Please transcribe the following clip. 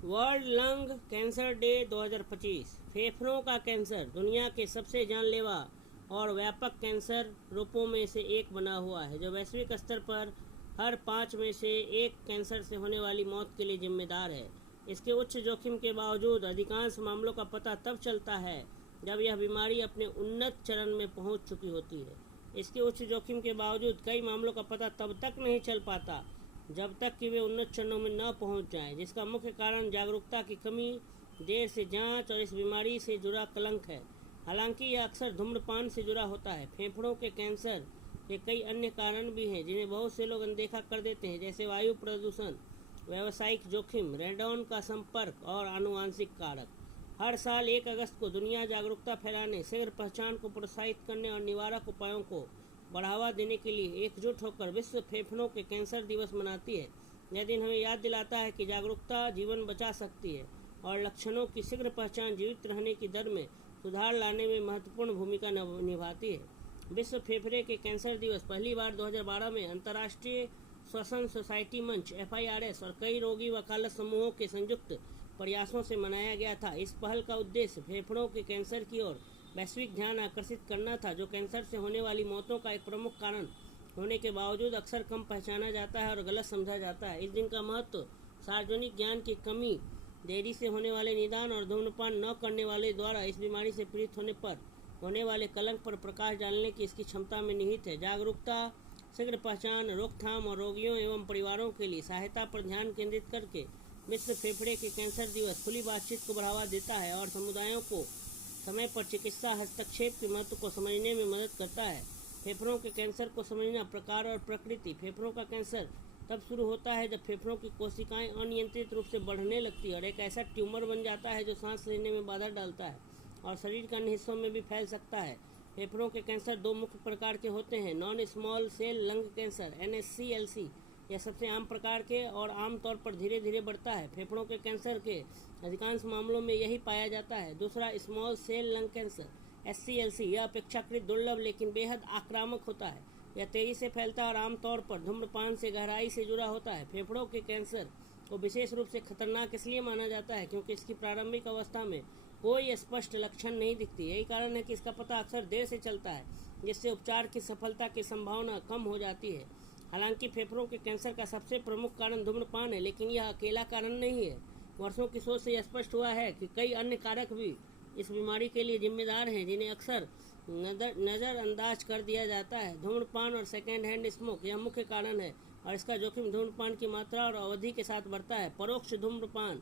World lung cancer day 2025। फेफड़ों का cancer दुनिया के सबसे जानलेवा और व्यापक कैंसर रूपों में से एक बना हुआ है, जो वैश्विक स्तर पर हर 5 में से एक कैंसर से होने वाली मौत के लिए जिम्मेदार है। इसके उच्च जोखिम के बावजूद अधिकांश मामलों का पता तब चलता है जब यह बीमारी अपने उन्नत चरण में पहुंच चुकी होती है। इसके उच्च जोखिम के बावजूद कई मामलों का पता तब तक नहीं चल पाता जब तक कि वे उन्नत चरणों में न पहुंच जाएं, जिसका मुख्य कारण जागरूकता की कमी, देर से जांच और इस बीमारी से जुड़ा कलंक है। हालांकि यह अक्सर धूम्रपान से जुड़ा होता है। फेफड़ों के कैंसर के कई अन्य कारण भी हैं जिन्हें बहुत से लोग अनदेखा कर देते हैं, जैसे वायु प्रदूषण, व्यावसायिक जोखिम, रेडॉन का संपर्क और आनुवंशिक कारक। हर साल 1 अगस्त को दुनिया जागरूकता फैलाने, शीघ्र पहचान को प्रोत्साहित करने और निवारक उपायों को बढ़ावा देने के लिए एकजुट होकर विश्व फेफड़ों के कैंसर दिवस मनाती है। यह दिन हमें याद दिलाता है कि जागरूकता जीवन बचा सकती है और लक्षणों की शीघ्र पहचान जीवित रहने की दर में सुधार लाने में महत्वपूर्ण भूमिका निभाती है। विश्व फेफड़े के कैंसर दिवस पहली बार 2012 में अंतर्राष्ट्रीय श्वसन सोसाइटी मंच FIRS और कई रोगी वकालत समूहों के संयुक्त प्रयासों से मनाया गया था। इस पहल का उद्देश्य फेफड़ों के कैंसर की ओर वैश्विक ध्यान आकर्षित करना था, जो कैंसर से होने वाली मौतों का एक प्रमुख कारण होने के बावजूद अक्सर कम पहचाना जाता है और गलत समझा जाता है। इस दिन का महत्व सार्वजनिक ज्ञान की कमी, देरी से होने वाले निदान और धूम्रपान न करने वाले द्वारा इस बीमारी से पीड़ित होने पर होने वाले कलंक पर प्रकाश डालने की इसकी क्षमता में निहित है। जागरूकता, शीघ्र पहचान, रोकथाम और रोगियों एवं परिवारों के लिए सहायता पर ध्यान केंद्रित करके विश्व फेफड़े के कैंसर दिवस खुली बातचीत को बढ़ावा देता है और समुदायों को समय पर चिकित्सा हस्तक्षेप के महत्व को समझने में मदद करता है। फेफड़ों के कैंसर को समझना, प्रकार और प्रकृति। फेफड़ों का कैंसर तब शुरू होता है जब फेफड़ों की कोशिकाएं अनियंत्रित रूप से बढ़ने लगती है और एक ऐसा ट्यूमर बन जाता है जो सांस लेने में बाधा डालता है और शरीर के अन्य हिस्सों में भी फैल सकता है। फेफड़ों के कैंसर 2 मुख्य प्रकार के होते हैं। Non small cell lung cancer NSCLC, यह सबसे आम प्रकार के और आमतौर पर धीरे धीरे बढ़ता है। फेफड़ों के कैंसर के अधिकांश मामलों में यही पाया जाता है। दूसरा small cell lung cancer SCLC, यह अपेक्षाकृत दुर्लभ लेकिन बेहद आक्रामक होता है। यह तेजी से फैलता है और आमतौर पर धूम्रपान से गहराई से जुड़ा होता है। फेफड़ों के कैंसर को विशेष रूप से खतरनाक इसलिए माना जाता है क्योंकि इसकी प्रारंभिक अवस्था में कोई स्पष्ट लक्षण नहीं दिखती। यही कारण है कि इसका पता अक्सर देर से चलता है, जिससे उपचार की सफलता की संभावना कम हो जाती है। हालांकि फेफड़ों के कैंसर का सबसे प्रमुख कारण धूम्रपान है, लेकिन यह अकेला कारण नहीं है। वर्षों की शोध से यह स्पष्ट हुआ है कि कई अन्य कारक भी इस बीमारी के लिए जिम्मेदार हैं, जिन्हें अक्सर नज़रअंदाज कर दिया जाता है। धूम्रपान और सेकेंड हैंड स्मोक यह मुख्य कारण है और इसका जोखिम धूम्रपान की मात्रा और अवधि के साथ बढ़ता है। परोक्ष धूम्रपान